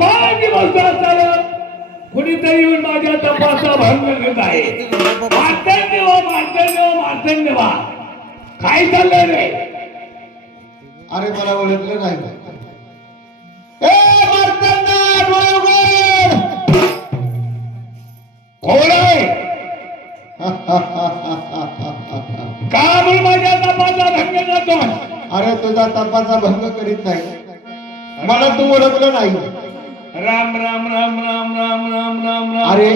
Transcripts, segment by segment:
तपास दिवस असताना कुणीतरी येऊन माझ्या तपाचा भंग घेत आहे. मार्तंडेवा काय चाललंय रे? अरे मला ओळखलं नाही. ए मार्तंड डोळे उघड. कोण आहे? का म्हणून माझ्या तपाचा भंग करतो? अरे तुझा तपाचा भंग करीत नाही. मला तू ओळखलं नाही. राम राम राम राम राम राम राम राम. अरे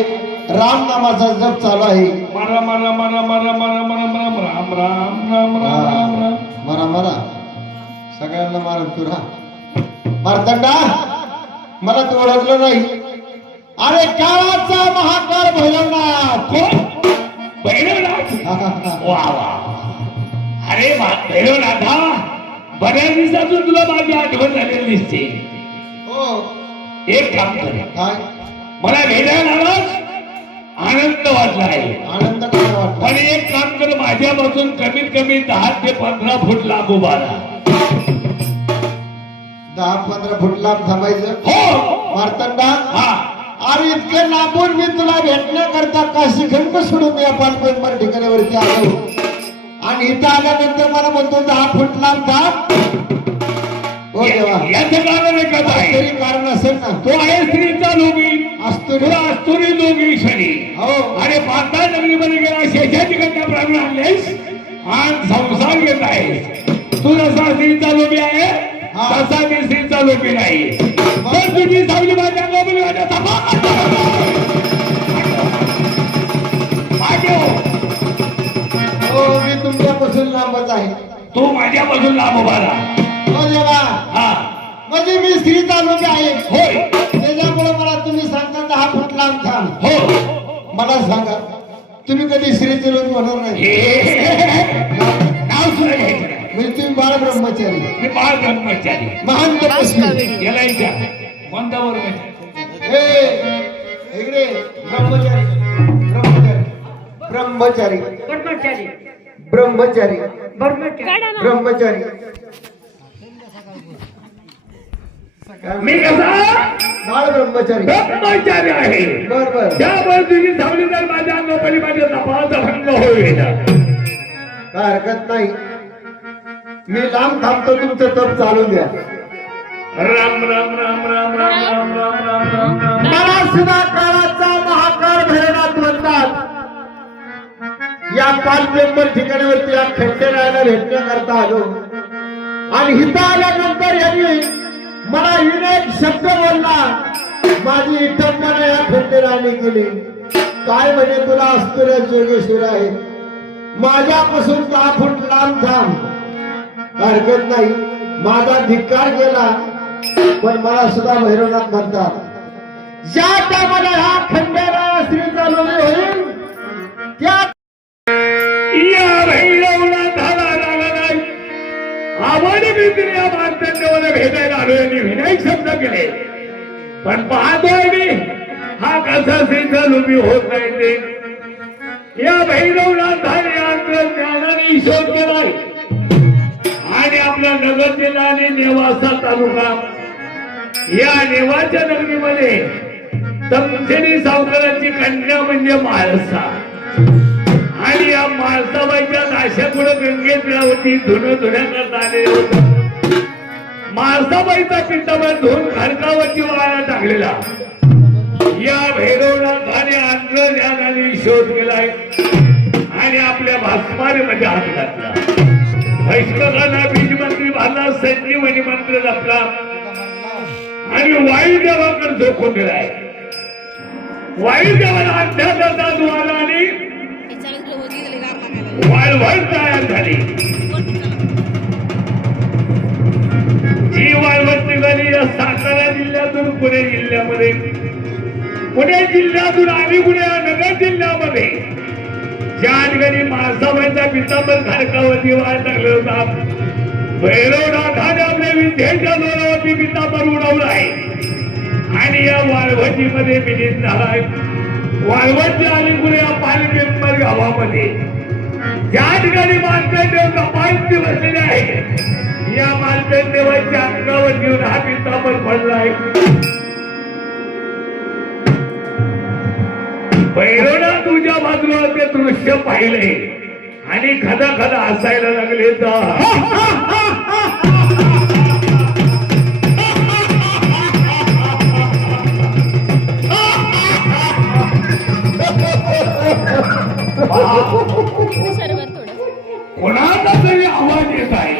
राम नामाचा जप चालू आहे. मरा मरा मरा मरा मरा मरा मरा राम राम राम राम राम राम. मरा मरा सगळ्यांना मार तू राहा. मार्तंडा मला तू ओळखलं नाही. अरे काळाचा महाकाळ भैरवनाथ. भैरवनाथ वा वा. अरे भैरवनाथा, बऱ्याच दिवसातून तुला माझी आठवण झालेली दिसते. हो एक काम कर, काय मला भेटायला आलास, आनंद वाटला आहे. आनंद काय वाटला? पण एक काम कर, माझ्यापासून कमीत कमी 10 ते 15 फूट लांब उभा राहा. 10-15 फूट लांब थांबायचं. हो मार्तंडा हा. अरे इतकं लांबून मी तुला भेटण्याकरता काशी खंड सोडून या पालपेंबर ठिकाणावरती आलो आणि इथं आल्यानंतर मला म्हणतो 10 फूट लांब थांब. हो देवा, याचं कारण एकच आहे. तरी कारण असेल ना. तो आहे स्त्रीचा लोभी, असतो तुला अस्तुरी लोभी शनी. हो अरे पाताळ नगरीमध्ये गेला, शेषाची कन्या प्राण आणलेस आणि संसार घेत आहेस. तू जसा स्त्रीचा लोभी आहे तसा मी स्त्रीचा लोभी नाही. पण तुझी सावली माझ्या लोभी माझ्या हो मी तुमच्यापासून लांबच आहे. तू माझ्यापासून लांब उभा राहा. हो देवा, हा म्हणजे मी स्त्रीचा लोभी आहे. होय. त्याच्यामुळे मला तुम्ही सांगता 10 फूट लांब थांब. हो. मला सांगा, तुम्ही कधी स्त्रीचे लोभी होणार नाही? नाव सुद्धा घ्यायचं नाही. म्हणजे तुम्ही बाळ ब्रह्मचारी, मी बाळ ब्रह्मचारी. महान तपस्वी. याला विचार कोणता वर्ग? इकडे ब्रह्मचारी ब्रह्मचारी ब्रह्मचारी ब्रह्मचारी ब्रह्मचारी ब्रह्मचारी ब्रह्मचारी. मी कसा बाळ ब्रह्मचारी. ब्रह्मचारी आहे. बर बर. त्यामुळे तुझी सावली जर माझ्या अंगोपरी माझ्या तपाचा भंग होईल. काय हरकत नाही. मी लांब थांबतो, तुमचं तप चालून द्या. राम राम राम राम राम राम राम राम राम राम. मला सुद्धा काळाचा महाकाळ भैरवनाथ म्हणतात. या पालपेंबर ठिकाणावरती या खंडेरायाला भेटण्याकरता आलो आणि इथं आल्यानंतर यांनी मला विनय शब्द बोलला. माझी इटंबना या खंडेरायाने केली. काय म्हणे, तुला असतुऱ्या जोगेश्वर आहे, माझ्यापासून 10 फूट लांब थांब. हरकत नाही, माझा धिक्कार केला. पण मला सुद्धा भैरवनाथ म्हणतात. ज्या टायमाला हा खंडेराया स्त्रीचा लोभी होईल त्या या भैरवनाथाला रागा नाही. आवड भीतीने या मार्तंडेवाला भेटायला आलोय आणि विनायक शब्द केले. पण पाहतोय मी हा कसा स्त्रीचा लोभी होत नाही ते. या भैरवनाथाने अंतर्ज्ञानाने शोध केलाय आणि आपला नगर जिल्हा आणि नेवासा तालुका या नेवाच्या नगरीमध्ये तमसेनी सावकाराची कन्या म्हणजे म्हाळसा. आणि या म्हाळसाबाईच्या नाशापुढे गंगेत होती धुणं धुण्याकरता आलेले होते. म्हाळसाबाईचा पितांबर धुवून खडकावरती वाळा टाकलेला. या भैरवनाथाने अंतर्ज्ञानाने शोध केलाय आणि आपल्या भास्मारीमध्ये हात घातला. वैष्णवांना बीज मंत्री भाला संजीवनी मंत्र जपला आणि वायुदेवाकडे झोकून दिलाय. वायुदेवाला अध्यात्माचा द्वार आणि वाळवळ तयार झाली. जी वाळवळ निघाली या सातारा जिल्ह्यातून पुणे जिल्ह्यामध्ये, पुणे जिल्ह्यातून आली पुणे नगर जिल्ह्यामध्ये. ज्या ठिकाणी म्हाळसाबाईचा पितांबर खडकावरती वाळ टाकला होता, भैरवनाथाने आपल्या विद्येच्या जोरावरती पितांबर उडवला आहे आणि या वाळवटीमध्ये विलीन झालाय. वाळवटच्या अलीकडे या पालपेंबर गावामध्ये ज्या ठिकाणी मालपेंडेव कपाळी बसलेले आहे, या मालपेंडेवाच्या अंगावर घेऊन हा पितांबर पडलाय. भैरवनाथ तुझ्या बाजूला ते दृश्य पाहिले आणि खदा खदा हसायला लागले सर्वर थोडं कोणाचा तरी आवाज येत आहे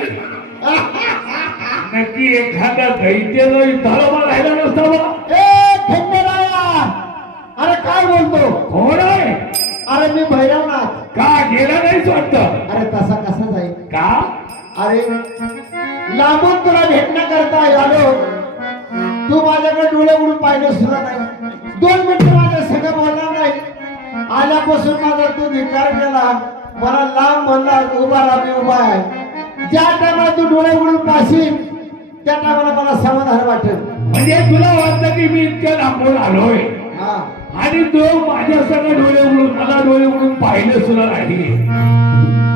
नक्की एखाद्या दैत्याला इथं राहिला नसतावा ए खंडेराया, अरे काय बोलतो? कोण आहे? अरे मी भैरवनाथ. का गेला नाहीच वाटत? अरे तसा कसा जाईल? का? अरे लांबून तुला भेटण्याकरता आलो. तू माझ्याकडे डोळे उडून पाहिलं सुद्धा नाही. 2 मिनिटं माझ्या सगळं बोलला नाही. आल्यापासून माझा तू धिक्कार केला. मला लांब म्हणला उभा राहा, मी उभा आहे. ज्या टायमाला तू डोळे उडून पाहशील त्या टायमाला मला समाधान वाटेल. म्हणजे तुला वाटतं की मी इतक्या लांबून आलोय हा, आणि तो माझ्या सगळं डोळे उघडून मला डोळे उघडून पाहिलं सुद्धा नाही.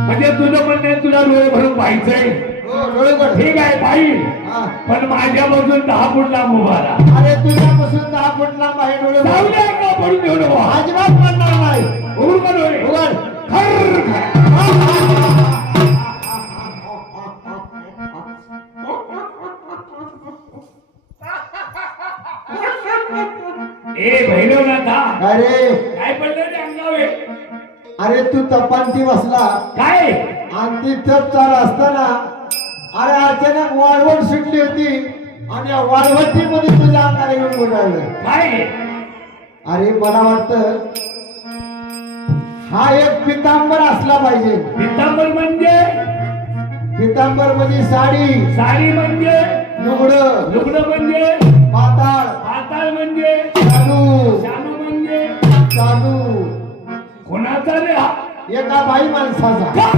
म्हणजे तुझं म्हणणं आहे तुला डोळे भरून पाहायचंय. हो, डोळे उघड. ठीक आहे पाहिल, हा. पण माझ्या बाजून 10 फूट लांब उभा राहा. अरे तुझ्यापासून 10 फूट लांब आहे डोळे उघड. चावल्या का पडून घेऊन उभा. अजिबात पडणार नाही. उघड का डोळे? उघड. खर खर. ए भैरवनाथा, अरे काय पडलं रे अंगावे? अरे तू तपांती बसला काय? आणि ती तप चालू असताना अरे अचानक वाळवट सुटली होती आणि या वाळवटीमध्ये तुझ्या अंगाला येऊन बोलावलं. काय? अरे मला वाटतं हा एक पितांबर असला पाहिजे. पितांबर म्हणजे? पितांबर म्हणजे साडी, साडी म्हणजे? लुगडं, लुगडं म्हणजे? पाताळ, पाताळ म्हणजे? चालू, शालू म्हणजे? चालू. कोणाचा रे हा? एका बाई माणसाचा, काय?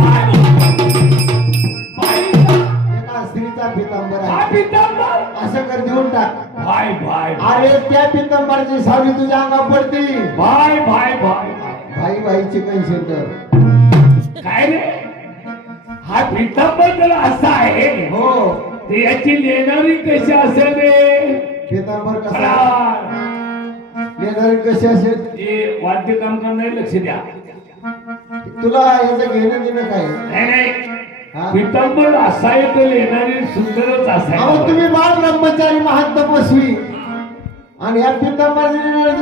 बाईचा? एका स्त्रीचा पितांबर हा आहे. पितांबर? असं कर देऊन टाक. भाय भाय अरे त्या पितांबरची सावली तुझ्या अंगावर पडती. भाय भाय भाय भाई भाईची काही शब्द. काय रे हा पितांबर जर असा आहे हो, ते याची लेणारी कशी असेल रे? पितांबर कसा खरा येणार कशी असेल? ते वाद्य काम करणारे लक्ष द्या. तुला याचं घेणं देणं काय? नाही नाही हा? पितांबर असाय तर लेणारी सुंदरच अहो असाय. तुम्ही बाळ ब्रह्मचारी महान तपस्वी आणि या पितांबर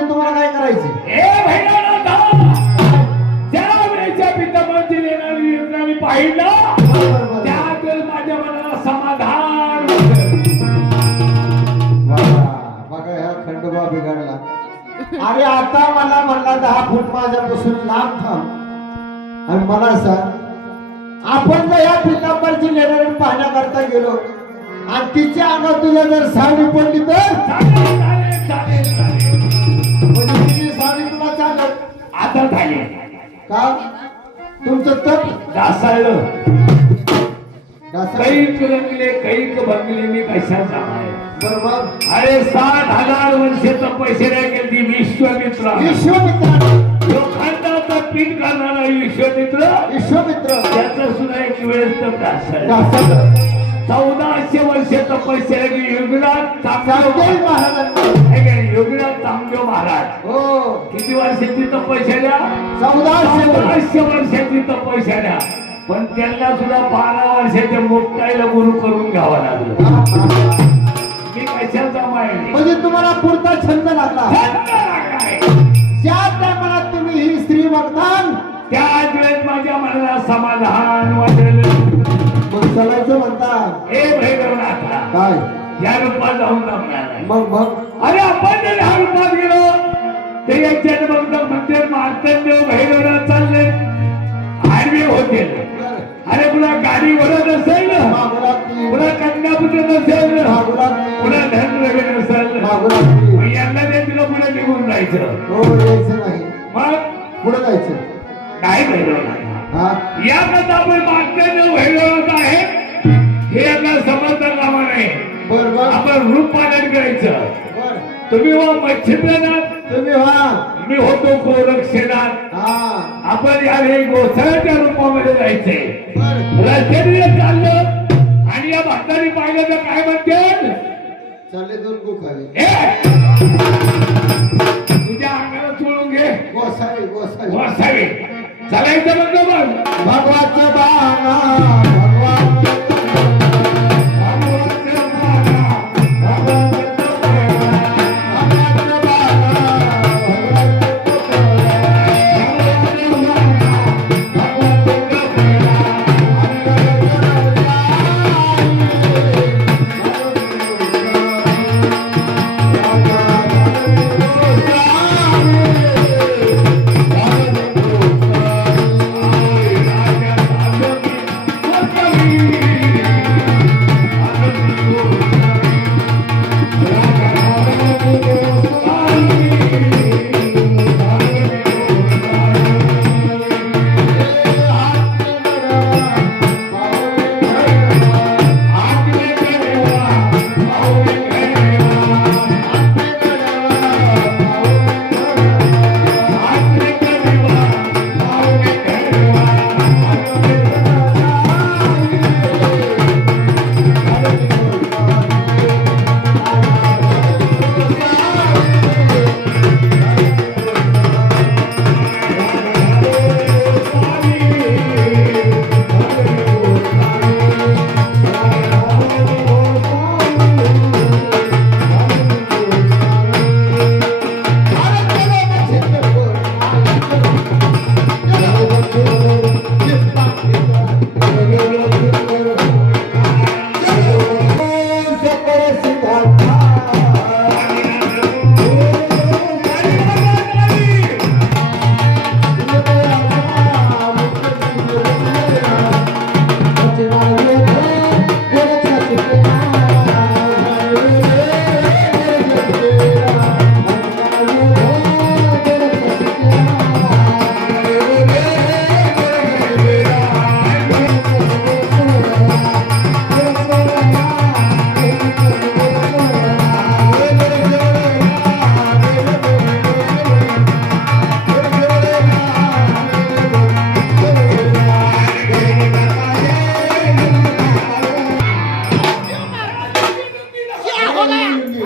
तुम्हाला काय करायचे? ए भैरवनाथा, ज्या वेळेच्या पितांबरची लेणारी पाहिलं बरोबर. त्यावेळेस माझ्या मनाला समाधान. बघा ह्या खंडोबा बिघडला. अरे आता मला म्हणला 10 फूट माझ्यापासून लांब थांब आणि मला सांग, आपण जर या पितांबरची लेणं पाहण्याकरता गेलो आणि तिच्या अंगात तुझ्या जर सावली पडली तर चालेल चालेल चालेल चालेल. म्हणजे तिची सावली तुला चालत आता झाले का? तुमचं तप डासाळलं. डासा- कैक रंगले कैक बंगले मी कशाचा आहे? बरोबर. अरे 60,000 वर्षे तपश्चर्या केली विश्वामित्र. विश्वमित्र, लोखंडाचा पीठ करणारा विश्वामित्र, विश्वमित्र त्याचं सुद्धा एक वेळेस तप डासाळलं. डासा- 1400 वर्षे तपश्चर्या केली योगीनाथ चांगदेव चांगदेव महाराजांनी. योगीनाथ चांगदेव महाराज. हो, किती वर्षाची तपश्चर्या? 1400 1400 वर्षाची तपश्चर्या. पण त्यांना सुद्धा 12 वर्षाच्या मुक्ताईला गुरु करून घ्यावं लागलं. मी कशाचा माहिती म्हणजे तुम्हाला पुरता छंद लागला. ज्या टायमाला तुम्ही ही स्त्री बघताल त्याच वेळेस माझ्या मनाला समाधान वाटेल. मग चालायचं म्हणता हे भैरवनाथा, काय? या रूपात जाऊन जमणार. मग अरे आपण जर ह्या रूपात गेलो ते याच्यात बघतो म्हणते मार्तंडेय भैरवनाथ चालले आडवे होते. अरे पुन्हा गाडी वरत असेल, पुन्हा कन्यापुत्र नसेल, पुन्हा धन रवी नसेल, मग यांना ते तुला पुढे निघून जायचं. हो, यायचं नाही, मग पुढे जायचं. काय भैरवनाथ हा, या कथा आपण मार्तंडेय भैरवनाथ आहे हे यांना समजता कामा नये. बरोबर. आपण रूप पालन करायचं. बर. तुम्ही हो मच्छिंद्रनाथ, तुम्ही व्हा. मी होतो गोरक्षनाथ. हा, आपण या गोसाळ्याच्या रूपामध्ये जायचंय. बर. रस्त्याने चाललं आणि या भक्तांनी पाहिलं तर काय म्हणते? चालले 2 गुखावे. तुझ्या अंगाला चोळून घे. गोसावी चालायचं बंद बघ. भगवाच्या बाणा भगवाच्या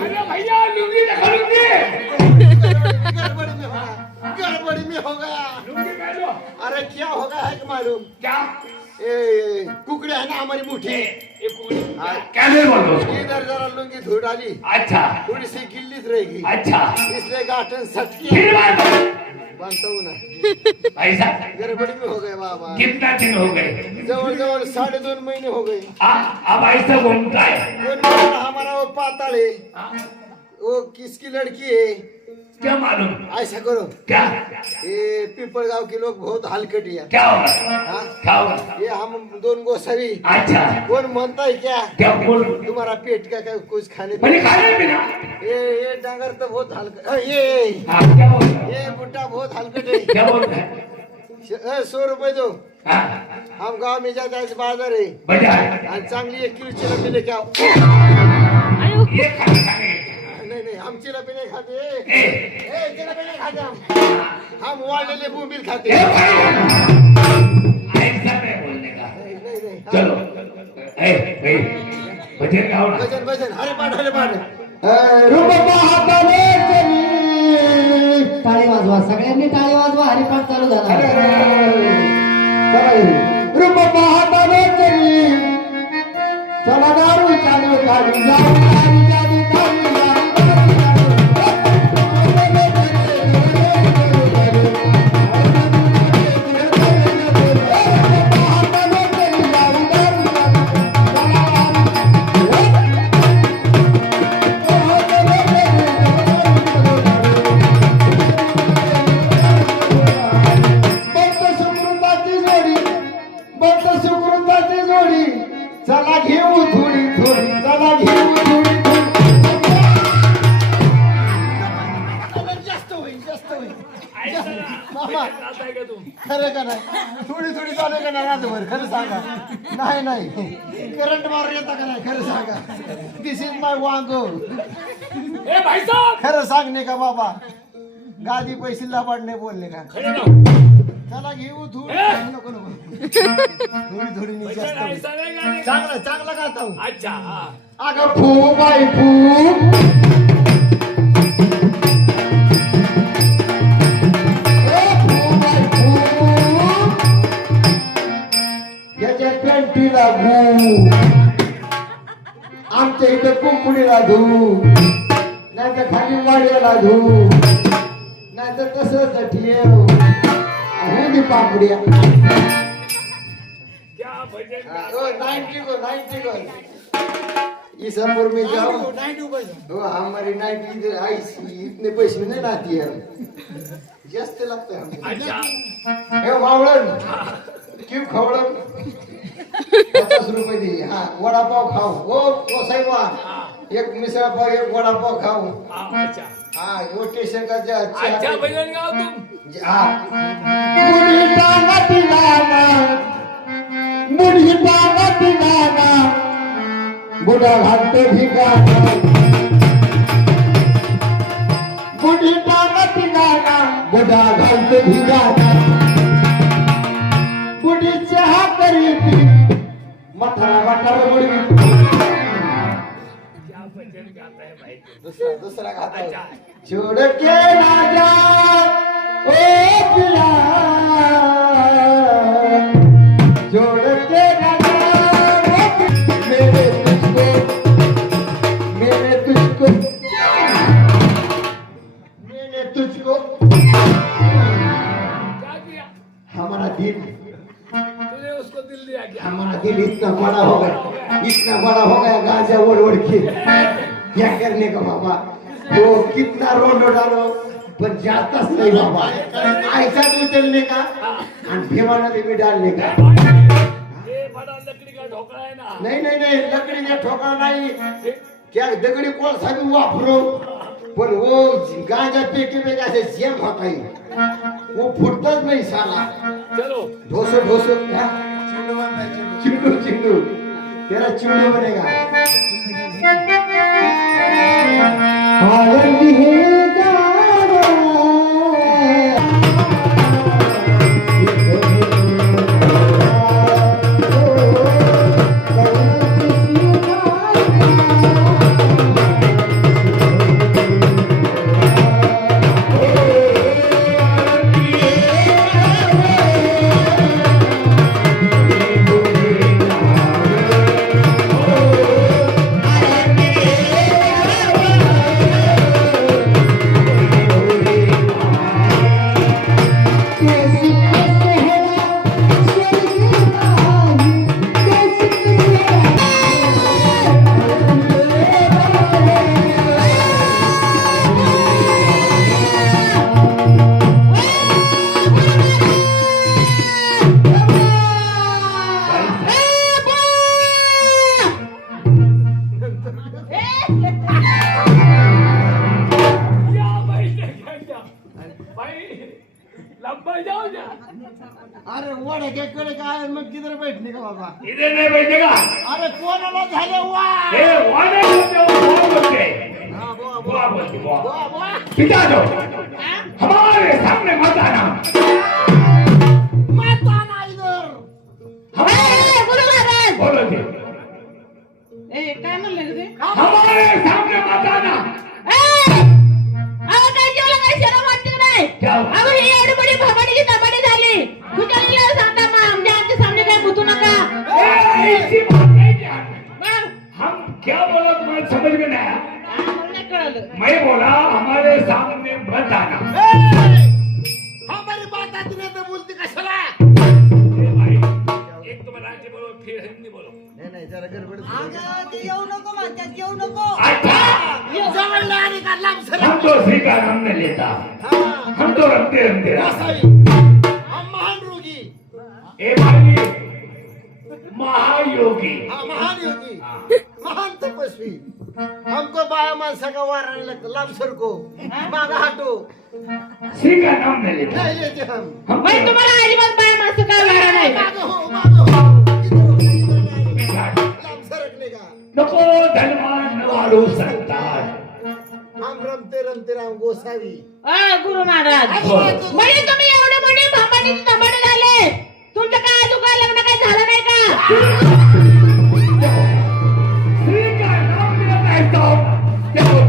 अरे भैया लुंगी दिखा लुंगी. गड़बड़ी में हो गया। लुंगी पहनो. अरे क्या हो गया है कि मालूम? क्या ए कुकड़े है ना हमारी मुट्ठी, क्या नहीं बोलो. इधर जरा लुंगी धो डाली, अच्छा थोड़ी सी गिल्ली रहेगी, अच्छा इसलिए गाठन सटकी फिर बात बनता हूँ ना। पैसा गड़बड़ी में हो गए बाबा। कितना दिन हो गए. जवळ जवळ 2.5 महीने हो गए। अब ऐसा घूमता है. कौन बोला हमारा वो पाताल है, वो किसकी लड़की है? क्या मालूम. ऐसा करो, क्या ये पिपलगांव के लोग बहुत हलकट है। क्या होगा. हाँ? क्या होगा. ये हम दोन गोसावी अच्छा कौन मानता है क्या? क्या बोल. तुम्हारा पेट का क्या कुछ खाने मैंने खाने पीना. ये डांगर तो बहुत हलकट ये क्या बोलता. ये बुड्ढा बहुत हलकट है। क्या बोलता है. 100 रुपए दो, हाँ, हम गांव में जाते हैं बाजार है बाजार. आणि चांगली 1 किलो चिलपी लेके आओ। ये खाने नहीं हम चिलपी नहीं खाते, ए, चिलपी नहीं खाते हम वाळलेले बोंबील खाते। ए भाई, ऐसा नहीं बोलने का. नहीं चलो ए भाई भजन गाओ ना. भजन भजन हरे पाठ रूप पाहताने चली टाळी वाजवा, सगळ्यांनी टाळी वाजवा, हरिपाठ चालू झाला. रूप पाहताने चली चला दारू चालू काढू जाऊ चला घेऊ थोडी थोडी, चला घेऊ थोडी जास्त होईल मामा खरं का नाही? थोडी थोडी चालू का नाही रातभर? खरं सांगा. नाही करंट मारून येता का नाही? खरं सांगा. दिस इज माय वांगो. ए भाई साहब खरं सांगणे का बाबा? गादी पैसे लबाडणे बोलणे का? चला घेऊ थोडी. नको थोडी नाही, जास्त होईल. चांगला गाता हूं. अच्छा हाँ. अगं फू बाई फू कुंकुडीला घू आमच्या इथं कुंकुडीला धू नाही तर खाली वाड्याला धू नाही तर तसंच ठेव होऊ दे पापड्या क्या भजन गाता ओ, 90 को ईसापुर में जाओ वो हमारी 90 इधर आई सी इतने पैसे में नहीं आती है जास्त लगता है अच्छा हे मावळण क्यों खवळण 50 रुपये दे हाँ वडापाव खाओ वो साहिबा एक मिसळ पाव एक वडापाव खाओ अच्छा हाँ वो स्टेशन का जो अच्छा भजन गाओ तुम हाँ मुड़ी टांगती गाना मुड़ी टांगती गाना बुढ़ा घाटे भी गाना बुढ़ी टांगती गाना बुढ़ा घाटे भी गाना बुढ़ी चाह करी थी मथरा मटर बुढ़ी क्या भजन गाता है भाई तुम? दूसरा गाता है अच्छा छोड़ के ना जा ओ पिया छोड़ के ना जा ओ पिया। मैंने तुझको क्या किया हमारा दिल तूने उसको दिल दिया क्या हमारा दिल इतना बड़ा हो गया गाजा ओढ़ ओढ़ के क्या करने का बाबा वो कितना रोड डालो पर जाताच नहीं बाबा ऐसा उचलने का आणि भेवा नदी में डालने का ये बड़ा लकड़ी का ढोकळा है ना नहीं लकड़ी का ठोका नहीं क्या दगड़ी कोळसा भी वापरो पण वो गांजा पेटी में कैसे जेम होता है वो फुटताच नहीं साला चलो ढोसो चिंडू तेरा चिंडू बनेगा आनंद है क्या भाई क्या भाई लंबा जाओ जा अरे वडे केकडे काय मग किधर बैठने का बाबा इधर नहीं बैठेगा अरे कोणाला झाले वा ए वाने बोलते हो बुआ बोलते बुआ बोलते बुआ पिता दो हमारे सामने मत आना इधर गुरु महाराज बोलो जी काय म्हणले रे हमारे सामने मत आना अहो काय जेवलं काय शरम वाटते नाही क्या? अहो ही एवढी मोठी भबाडीची दबाडी झाली कुठल्या सांगता मग आमच्या सामने काय गुतू नका ऐसी बात नहीं क्या मग हम क्या बोला तुम्हारे समझ में नहीं आया मला नाही कळलं मैं बोला हमारे सामने मत आना हमारी बात आती नहीं तो बोलती कशाला ए भाई एक तो मराठी बोलो फिर हिंदी बोलो नाही जरा गडबड येऊ नको म्हणतात येऊ नको अच्छा जवळ आणि का लांब सर हम तो श्री का नाम नहीं लेता हम तो रखते रखते हम महान रोगी ए भाई महायोगी महान योगी महान तपस्वी हमको बाया माणसा का वाराने लगता लांब सर को मागा हटो श्री का नाम नहीं लेता नहीं लेते हम मग तुम्हाला अजिबात बाय माणसं काय वारा नाही मागो लांब सरकने का नको धनवान वाढू सरकार हम रमते राम गोसावी गुरु महाराज म्हणजे तुम्ही एवढे मोठे भबाडीची दबाडी झाले तुमचं काय अजून काय लग्न काय झालं नाही का श्री का नाम लेना है तो देखो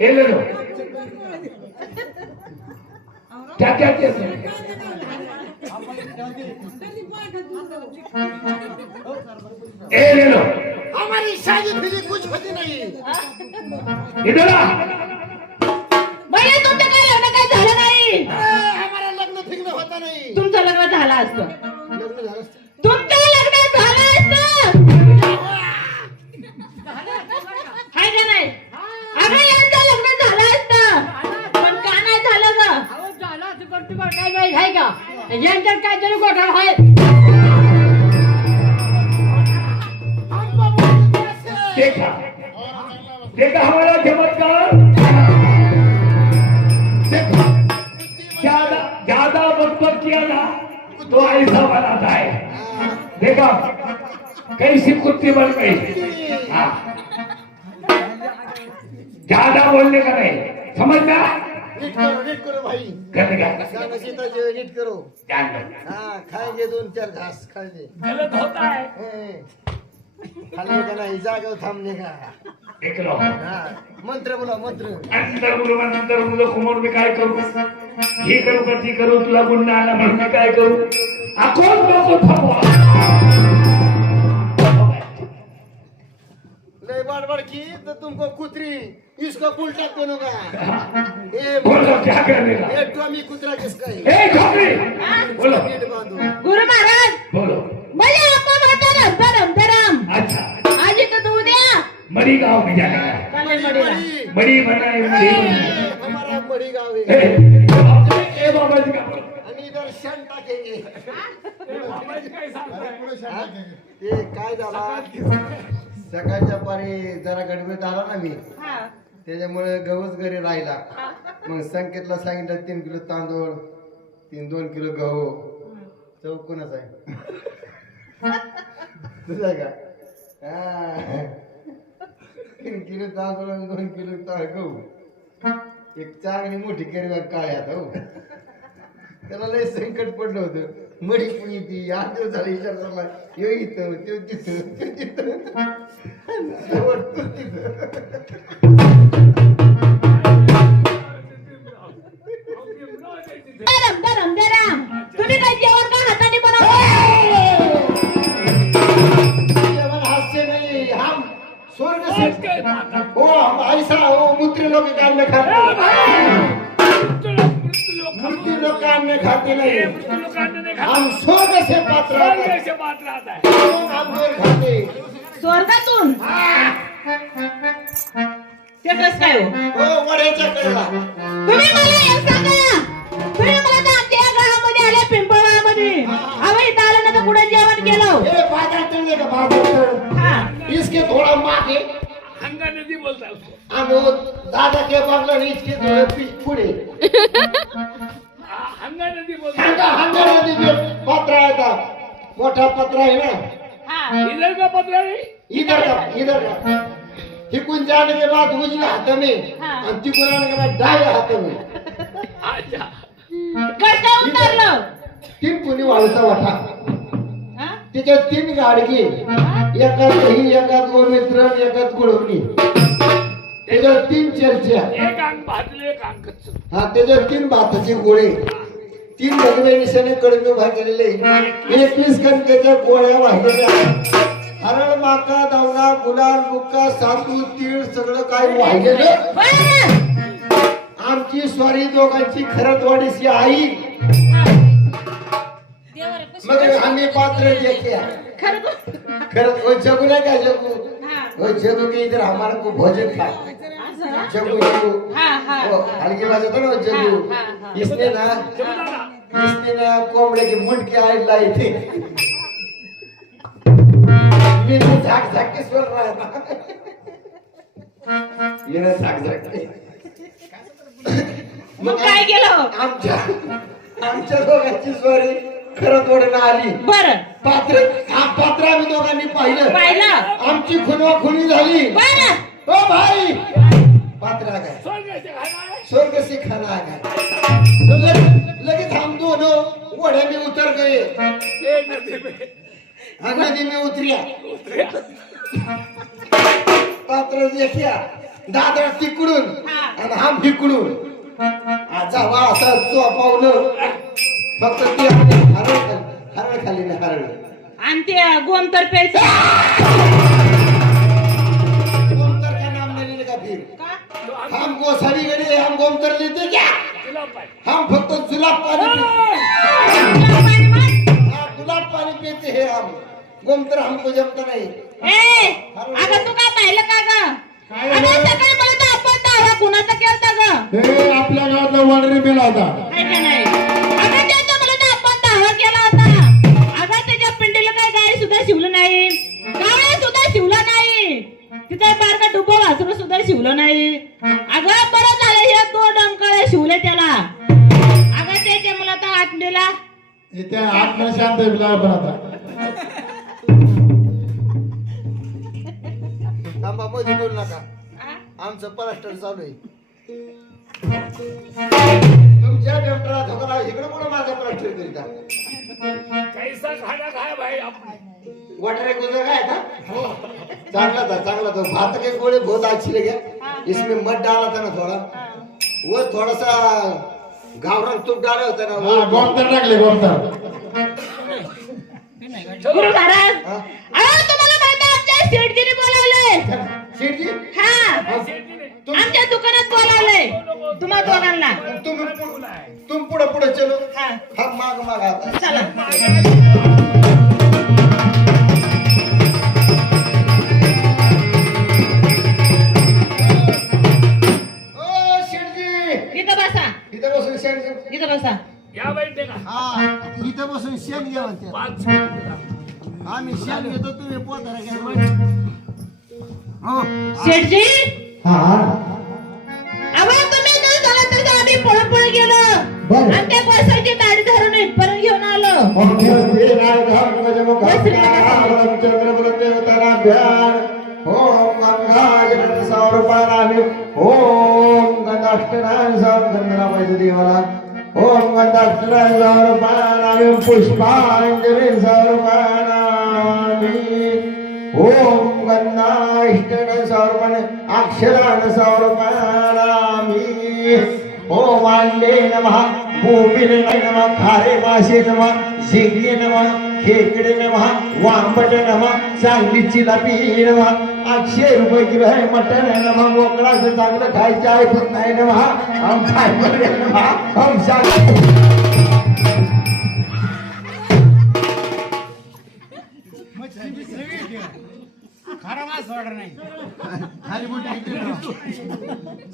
हे ले लो क्या क्या क्या ए ले लो हमारी शादी फिरी कुछ होती नहीं इधर आ म्हणजे तुमचं काय लग्न काय झालं नाही हमारा लग्न फिग्न होता नहीं तुमचं लग्न झालं असतं लग्न झालं असतं. तुमचं लग्न झालं असतं हाय का नाही अगं यांचं लग्न झालं असतं पण का नाही झालं ग झालं असं करतो बरं काय नाही आहे का यांच्यात काहीतरी घोटाळा आहे देखा देखा हमारा चमत्कार देखो ज्यादा ज्यादा बकबक किया ना तो ऐसा बनाता है देखा कैसी कुत्ती बन गई हाँ ज्यादा बोलने का नहीं समझ में नीट करो भाई करने का गाना सीता नीट करो ध्यान दो हाँ खाएंगे 2-4 घास खाएंगे गलत होता है खाने का नहीं जागा थामने का देख लो हाँ मंत्र बोला मंत्र नंतर मुलं कुमार मी काय करू हे करू का ती करू तुला गुन्हा आला म्हणून मी काय करू अकोल नको थांबवा नहीं बाड़ की तो तुमको कुतरी इसको उल्टा बनूंगा बोलो क्या करने का ये टॉमी कुतरा किसका है ए झोपड़ी बोलो नीट बांधो गुरु महाराज बोलो म्हणजे आपण म्हणतो रमधरम अच्छा आज इथं उद्या मरी गांव में जाने का चालेल मडीला. मरी बनाए मरी हमारा बड़ी गाँव है ए बाबा जी का बोलो आणि इधर शन टाकेंगे हाँ? ते काय झाला सकाळच्या पारी जरा गडबडीत आला ना मी हा. त्याच्यामुळे गहूच घरी राहिला मग संकेतला सांगितलं 3 किलो तांदूळ 2 किलो गहू चौकूनच आहे तुझा का हा. 3 किलो तांदूळ आणि 2 किलो गहू एक चांगली मोठी केरवा काळ्या हो त्याला लय संकट पडलं होतं मडी पुणी ती 8 दिवस झाले विचार झाला यो इथं त्यो तिथं त्यो तिथं शेवट तो तिथं रमधरम तुम्ही काय जेवण का हाताने बनवता केवल हास्य नहीं हम स्वर्ग से हो हम ऐसा हो मूत्र लोग काम में खाते मूर्ति लोग काम में खाते नहीं हम स्वर्ग से पात्र आते हैं हम जोर खाते स्वर्गातून ते कसं काय हो हो वड्याच्या कडेला तुम्ही मला एक सांगा तुम्ही मला तर आमच्या या गावामध्ये आले पिंपळगावामध्ये अहो इथं आलं ना तर कुठे जेवण केलं ये बाजार चलने का बाजार हा इसके थोड़ा मागे हंगा नदी बोलता है उसको हम वो दादा के बगल में इसके थोड़े पीछे पुढे हंगा नदी बोलता हंगा नदी में पत्र आया था मोटा पत्र है ना हा इधर का पत्र नहीं इधर का हिकून जाने के बाद उजले हाथ में हाँ। और तिकुन आने के बाद डावे हाथ में अच्छा कसं उतरलं 3 पुणी वाळूचा वाटा हा? त्याच्यात 3 गाडगी एकात दही एकात गोमित्र एकात गुळवणी त्याच्यात 3 चर्चा एक अंग भाजले एक अंग कच्चं. हा त्याच्यात 3 भाताचे गोळे 3 भगवे निशाने कडून उभा केलेले 21 कणकेच्या गोळ्या वाहिलेल्या हरळ माका दावणा गुलाल बुक्का सातू तीळ सगळं काय वाहिलेलं बरं. आमची स्वारी दोघांची खरतवाडीची आई मग आम्ही पात्र देखे खरं खरत वो जगू नहीं क्या जगू हा. वो जगू के इधर हमारे को भोजन खा असं ना? जगू जगू हा हा वो हल्की बात था ना वो जगू हाँ, हाँ। इसने ना कोंबड़े की मुंड के आई लाई थी मेरे झाक झाक के सुन रहा था मेरा झाक झाक के मग काय केलं आमच्या दोघांची स्वारी खरं थोडं आली बरं पात्र आम्ही दोघांनी पाहिलं पाहिलं आमची खुनवा खुनी झाली बरं ओ भाई पात्र आ गए स्वर्ग से खाना है स्वर्ग से खाना आ गया लगेच हम दोनों वड़े में उतर गए एक नदी में नदी में उतरिया पात्र देखिया दादरा तिकडून हा. आणि हा इकडून आजा वा असा चोपावलं फक्त ती हरळ खाली ना हरळ आणि ते गोमतर प्यायचं गोमतर का नाम नहीं लेगा फिर का? हम गोसावी गडी हम गोमतर लेते क्या हम फक्त जुलाब पानी पाणी मार. हाँ गुलाब पानी पीते हैं हम गोमतर हमको जमता नहीं ए, अगं तू काय पाहिलं का ग? अगं सकाळी मला तर आपण दावा कुणाचा केलता ग? हे आपल्या गावातला वानरी मेला होता आहे का नाही? अगं त्याचा मला तर आपण दावा केला होता. अगं त्याच्या पिंडीला काय गाय सुद्धा शिवलं नाही, गाय सुद्धा शिवलं नाही, तिथे बारका डुबो वासरू सुद्धा शिवलं नाही. अगं बरं झालं हे 2 डंकाळे शिवले त्याला. अगं त्याच्या मला तर आटलेला त्या आत्मा शांत आहे पण आता थांबा मध्ये बोलू नका आमचं प्लास्टर चालू आहे तुमच्या डॉक्टरा धोका इकडे कोण माझा प्लास्टर करीता कैसा खाना खाया भाई आपने? वाटर एक गुजर का है था चांगला था भात के गोले बहुत अच्छी लगे इसमें मध डाला था ना थोड़ा वो थोड़ा सा गावरान तुप डाला होता ना वो गोमतर टाकले गोमतर गुरु महाराज हाँ? अहो तुम्हाला माहिती आहे आमच्या शेठजीने बोलावलंय. सेठ जी हा आमच्या दुकानात बोलावलंय तुम्हा दोघांना. तुम पुढे पुढे चलो हा. हम माग माग आता चला ओ सेठ जी इथं बसा, इथं बसून शेण घे. इथं बसा. या बैठे का हा इथं बसून शेण घ्या म्हणते 5 मिनिट. आम्ही शेण घेतो तुम्ही पोतारा घ्या हो शेठजी हा अहो तुम्ही न झालं तसं आम्ही पळपळ गेलो बरं. आणि त्या बसायची ताडी धरून इथपर्यंत घेऊन आलो. ओम गंगाजल सौरपानामि ओम गंधाष्टनाय सौगंधनामय देवाला ओम गंधाष्टनाय सौरपानामि पुष्पांजलि सौरपानामि ओम गंधाष्टनाय सौरपान अक्षरान सौरपानामि ओम अंडे नमः भूमिने नमः खारे मासे नमः शिंगे नमः खेकडे नमः वांबट नमः चांगलीची लापी नमः 800 रुपये किलो आहे मटन आहे नमः मोकळाचं चांगलं खायचं ऐकत नाही नमः हम फायबर आहे नमः हम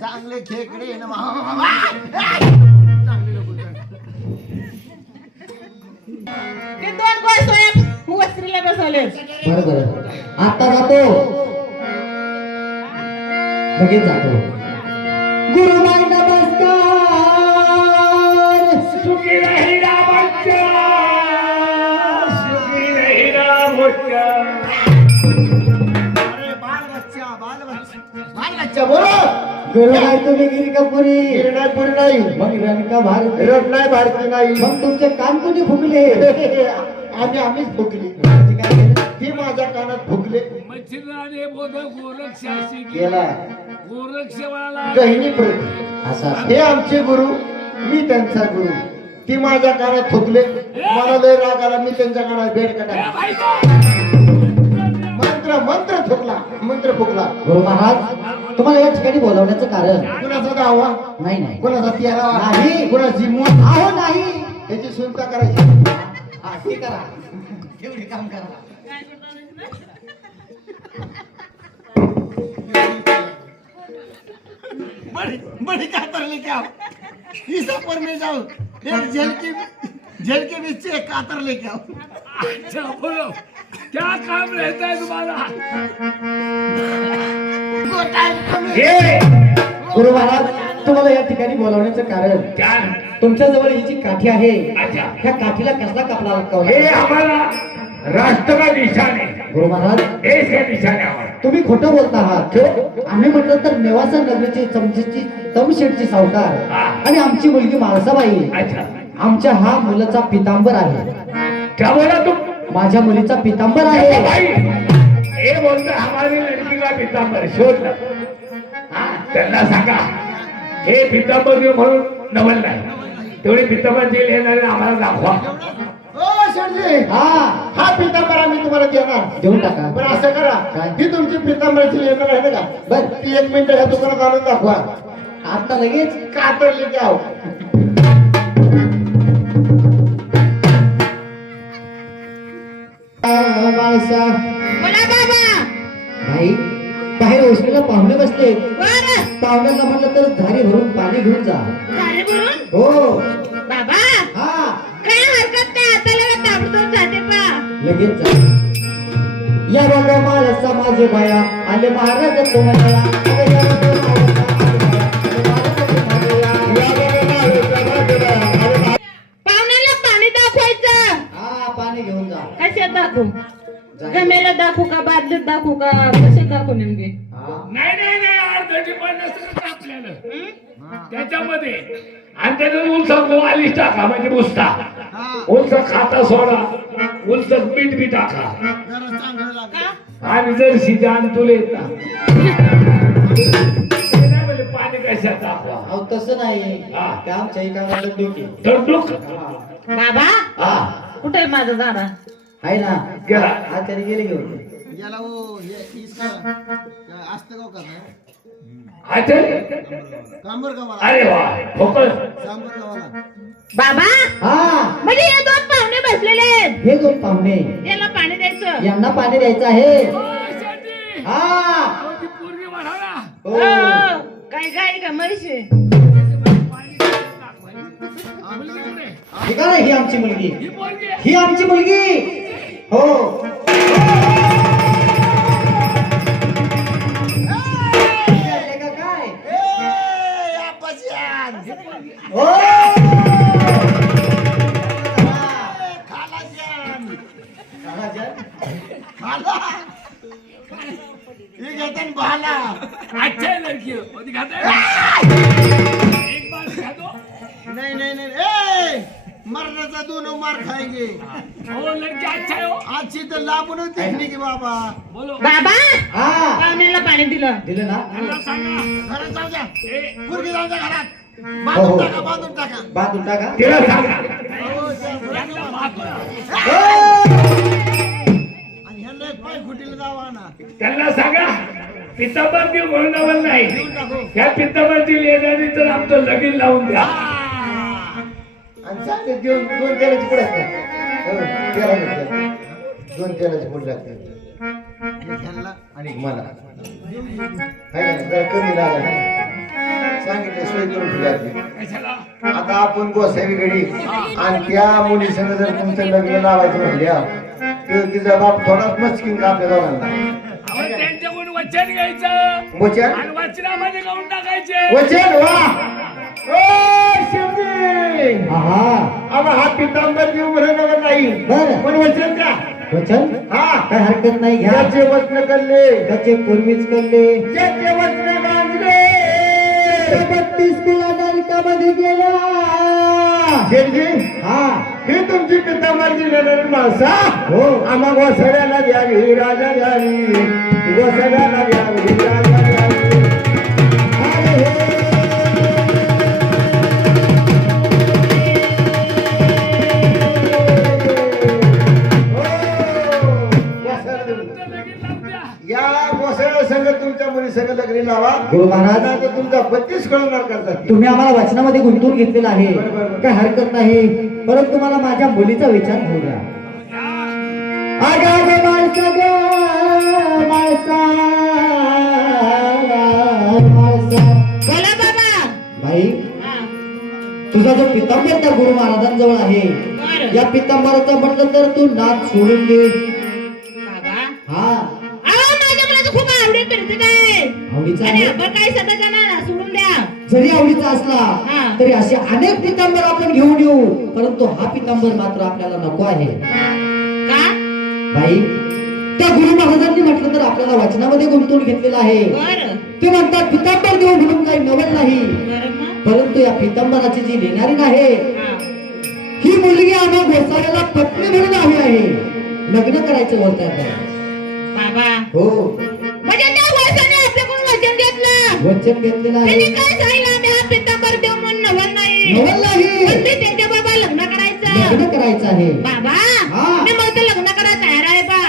चांगले खेकडे नमः ते 2 गोळ सोया वस्त्रीला बसवले. बरोबर आता जातो लगेच जातो. गुरुबाई नमस्कार. सुखी रही रामचंद्र, सुखी रही रामचंद्र. अरे बाल बच्चा बोलो गुरुबाई तुम्ही गिरी का पुरी गिरणापुरी नाही मग रण का भारत रट नाही भारती नाही मग तुमचे कान कोणी फुगले? आम्हीच फुकली काय केलं? ती माझ्या कानात फुकले मच्छिंद्राने बोधक गोरक्षाशी गेला गोरक्षवाला गहिनी प्रत असा हे आमचे गुरु मी त्यांचा गुरु ती माझ्या कानात थुकले मला लय राग आला मी त्यांच्या कानात बेड काढला मंत्र थुकला मंत्र फुकला गुरु महाराज तुम्हाला या ठिकाणी बोलवण्याचं कारण कुणाचा दावा नाही कुणाचा तियारा नाही. कुणाची मोठ अहो नाही याची सुनता करायची हा ते करा तेवढे काम करा. बड़ी कातर लेके आओ इस ऊपर में जाओ एक जेल के बीच से एक कातर लेके आओ अच्छा बोलो क्या काम रहता है तुम्हारा? ये गुरु महाराज तुम्हाला या ठिकाणी बोलवण्याचं कारण क्या तुमच्या जवळ ही जी काठी आहे अच्छा त्या काठीला कसला कपडा ये लटकावला? हमारा राष्ट्र का निशान है, गुरु महाराज देश का निशान है हमारा. तुम्ही खोटं बोलता आहात. आम्ही म्हटलं तर नेवासा नगरीची चमचीची तमशेटची सावकार हा. आणि आमची मुलगी माळसाबाई अच्छा आमच्या हा मुलाचा पितांबर आहे. क्या बोला तुम? माझ्या मुलीचा पितांबर देखो आहे. भाई ये बोलते हमारी लड़की का पीताम्बर शोध लो. हाँ? त्यांना सांगा हे पितांबर देव म्हणून नवल नाही, तेवढी पितांबर जेल येणार आम्हाला दाखवा. ओ शेठजी, हा पितांबर आम्ही तुम्हाला देणार. देऊन टाका. बरं असं करा, काय? ही तुमची पितांबराची लेकर आहे ना का, बर ती 1 मिनिट ह्या दुकानात आणून दाखवा. आता लगेच कातरली गाव. माणसा बोला बाबा. भाई बाहेर औषधीला पाहुणे बसले. बरं पाहुण्यांना म्हटलं तर झारी भरून पाणी घेऊन जा. झाले बोलून हो बाबा. हा काय हरकत नाही, आता लगेच ताबडतोब जाते पा. लगेच जा. या बघा माणसा माझे बाया आले महाराज तुम्हाला. अरे या बघा माणसा माझे बाया, आले महाराज तुम्हाला. पाहुण्याला पाणी दाखवायचं. हा पाणी घेऊन जा. कशात दाखवू? जा. गमेला दाखवू का, बादलीत दाखवू का, कशात दाखवू नेमके? हा. नाही अर्धटी पण नसतं आपल्याला त्याच्यामध्ये. आणि त्याच्यात उलसा आलीच टाका म्हणजे बुसता. उलस खाता सोडा, उलस मीठ बी टाका. का? आणि जर शिजान तुले येत ना म्हणजे पाणी कशात दाखवा. अहो तसं नाही, हा. ते आमच्या एका डोके. दडूक बाबा हा कुठे आहे माझा झाडा? आहे ना गेला. हा त्याने गेले घेऊन. याला हो हे इसका असतं गाव का अच्छा कांबर गावाला, अरे वा ठोकळ. कांबर गावाला. बाबा हा म्हणजे हे 2 पाहुणे बसलेले आहेत, हे 2 पाहुणे याला पाणी द्यायचं. यांना पाणी द्यायचं आहे. हा पूर्वी म्हणाला हो. हो. काय गाय का म्हैशी? ठीक आहे, ही आमची मुलगी, ही आमची मुलगी. हो काय हो. अच्छा है लड़की वो दिखाता है. एक बार दिखा दो. नहीं नहीं नहीं ए मरणाचा 2 मार खाएंगे. वो लड़की अच्छा है वो. आजची तर लांबून देखणे की बाबा. बोलो बाबा हा पाहुण्याला पाणी दिलं. दिलं ना. त्यांना सांगा घरात जाऊ द्या, ए, मुलगी जाऊ द्या घरात. हो. बांधून टाका, बांधून टाका. बात उठा का. तिला सांगा हो, त्यांना माफी. आणि ह्यांना एक पाय खुटीला जावा ना. त्यांना सांगा पितांबर देव म्हणून नवल नाही, देऊन टाकू. त्या पितांबरची येणारी तर आमचं लगीन लावून द्या. आणि चालते 2 तेलाची पुढे असतात. हो, तेला लागतात. 2 तेलाची पुढे लागतात. आणि मला आहे ना, जरा कमी लागला ना. सांगितलं सोय करून ठेवली आपली. कशाला आता आपण गोसावी घडी आणि त्या मुलीसंग जर तुमचं लग्न लावायचं म्हटल्या तर तिचा बाप थोडाच मस्किन का आपल्या दोघांना. आपण त्यांच्याकडून वचन घ्यायचं वचन आणि वचनामध्ये गाऊन टाकायचे. वचन वा. ओ शिवजी, हा आम्हा हा पितांबर देव म्हणून नाही, बरं. पण वचन द्या. वचन हा काय हरकत नाही, घ्या. ज्याचे वचन करले, त्याचे पूर्वीच करले. ज्याचे वचन बांधले. 32 कुला नरकामध्ये गेला. शिवजी, हा ही तुमची पितांबरची नवीन माणसा. हो. आम्हा गोसाव्याला द्यावी, राजा द्यावी, गोसाव्याला द्यावी, राजा द्यावी. अरे हे. या गोसाव्या संघ तुमच्या मुली संघ लग्न लावा. गुरु महाराज, आता तुमचा 32 कळणार करतात. तुम्ही आम्हाला वचनामध्ये गुंतवून घेतलेलं आहे, बरोबर. काय हरकत नाही, परंतु मला माझ्या मुलीचा विचार होऊ द्या. अगं माणसा ग माणसा माणसा. बोला बाबा. भाई हा. तुझा जो पितांबर त्या गुरु महाराजांजवळ आहे, बरं. या पितांबराचं म्हटलं तर तू नाच सोडून दे. बाबा हा अहो माझ्या मुलाचं खूप आवडीत फिरते काय, आवडीचा आणि आहे. आपण काही सदा जाणार सोडून द्या. जरी आवडीचा असला हा. तरी असे अनेक पितांबर आपण घेऊन येऊ, परंतु हा पितांबर मात्र आपल्याला नको आहे. का? भाई त्या गुरु महाराजांनी म्हटलं तर आपल्याला वचनामध्ये गुंतवून घेतलेलं आहे. बरं ते म्हणतात पितांबर देव म्हणून काही नवल नाही, बरं मग. परंतु या पितांबराची जी लेणारी आहे, हा. ही मुलगी आम्हा गोसाव्याला पत्नी म्हणून हवी आहे. लग्न करायचं बोलतायत बाबा हो. म्हणजे त्या वचनाने आपल्याकडून वचन घेतलं. वचन घेतलेलं त्यांनी आहे. काय सांगितलं आम्ही हा पितांबर देव म्हणून नवल नाही नवल नाही. पण ते त्यांच्या बाबा लग्न करायचं लग्न करायचं आहे. बाबा हा. मी मग ते लग्न करायला तयार आहे बा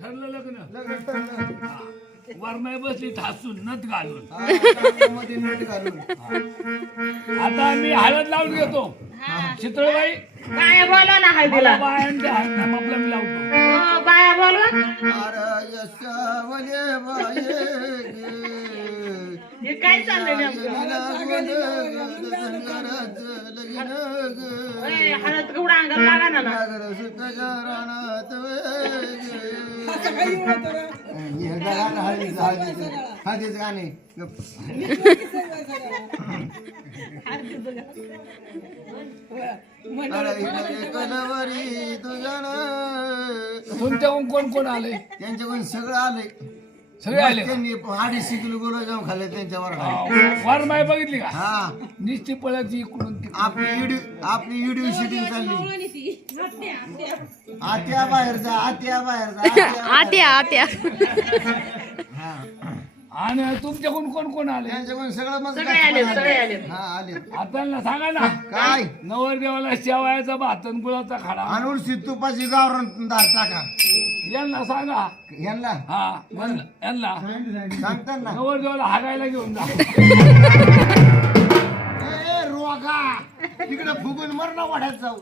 ठरलं लग्न वरमाय बसली ठासून नथ घालून आता आम्ही हळद लावून घेतो चितळबाई बाया बोलवा ना हळदीला बायांच्या हात आपला मी लावतो हो, बाया बोलवा हे काय चाललंय नेमकं? ए, हळद केवढा अंगाला लागा ना ना. हळदीच गाणे तुमच्याकडून कोण कोण आले त्यांच्याकडून सगळं आलंय सगळे आले त्यांनी 250 किलो गुलाबजाम खाल्ले त्यांच्यावर वरमाय बघितली का हा निश्चित पळायची इकडून तिकडून. आपली व्हिडिओ शूटिंग चालली आत्या बाहेर जा आत्या बाहेर जा हा आणि तुमच्याकडून कोण कोण आले त्यांच्याकडून सगळं मग सगळे आले सगळे आले हा आले आपल्याला सांगा ना काय नवरदेवाला शेवायचा भात आणि गुळाचा खाडा आणून तुपाची गावरण दार टाका यांना सांगा यांना हा यांना सांगतात ना नवरदेवाला हागायला घेऊन जा ए रोगा तिकडे फुगून मरण वाढत जाऊ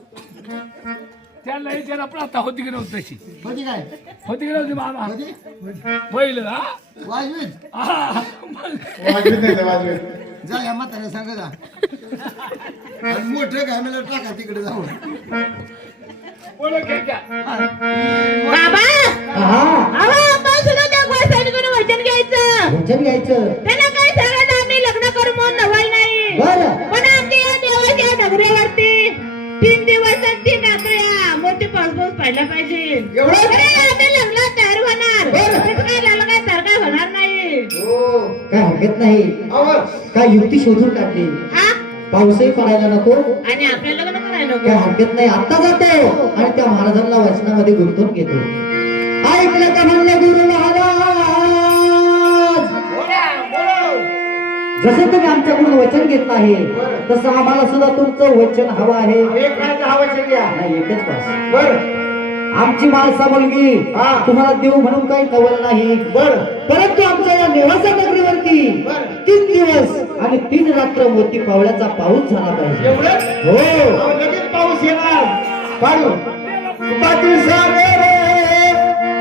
त्यांना विचार प्रथा होती की नव्हती तशी होती काय होती की नव्हती बाबा होती पहिलं हा वाजवीत हा, मग. जा या म्हाताऱ्या सांगा जा आणि मोठं घामेला टाका तिकडे जाऊन बोला की क्या? बाबा हा अहो आपण सुद्धा त्या गोष्टीकडून वचन घ्यायचं वचन घ्यायचं. त्यांना काय सांगायला आम्ही लग्न करू म्हणून नवल नाही बरं पण आमच्या या देवाच्या नगरीवरती 3 दिवस आणि 3 रात्र्या मोठी पाऊस पडला पाहिजे अरे आम्ही लग्नात तयार होणार त्याचं काय झालं काय तर काय होणार नाही काय हरकत नाही. काय युक्ती शोधून काढली. हा पाऊसही पडायला नको. आणि आपल्या लग्न करायला काय नको हरकत नाही. आता जातो आणि त्या महाराजांना वचनामध्ये गुंतवून घेतो. ऐकलं का म्हणलं गुरु महाराज जसं तुम्ही आमच्याकडून वचन घेतलं आहे तसं आम्हाला सुद्धा तुमचं वचन हवं आहे. नाही एकच पास बर आमची माणसा मुलगी तुम्हाला देऊ म्हणून काही नवल नाही परंतु आमच्या या निवासा नगरीवरती 3 दिवस आणि 3 रात्र मोती पावल्याचा पाऊस झाला पाहिजे. हो लगेच पाऊस येणार पाडू तुपाची सागर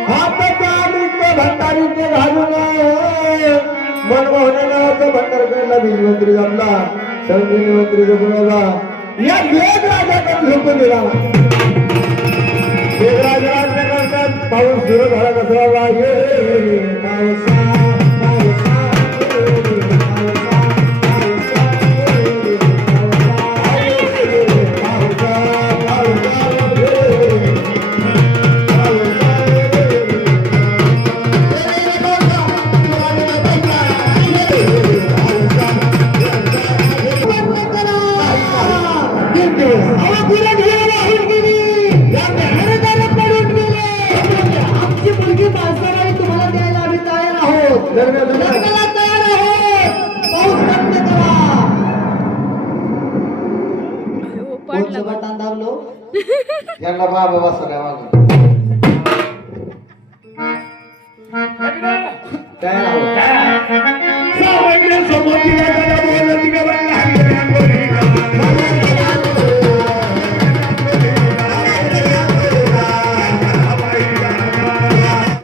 हात काढून भंडारी ते घालून मनमोहनाचं भंडार करायला वीजमंत्री जमला संघिनी मंत्री जमला या मेघराजाकडे झोपून दिला मेघराजा करतात पाऊस सुरू झाला कसला पाहिजे पावसा आमची मुलगी माणसाबाई तुम्हाला द्यायला आम्ही तयार आहोत. लग्नाला तयार आहोत. पाऊस बंद करा. कोणचं बटन दाबलो? यांना बाबा बसल्या मागून तयार आहोत. समोर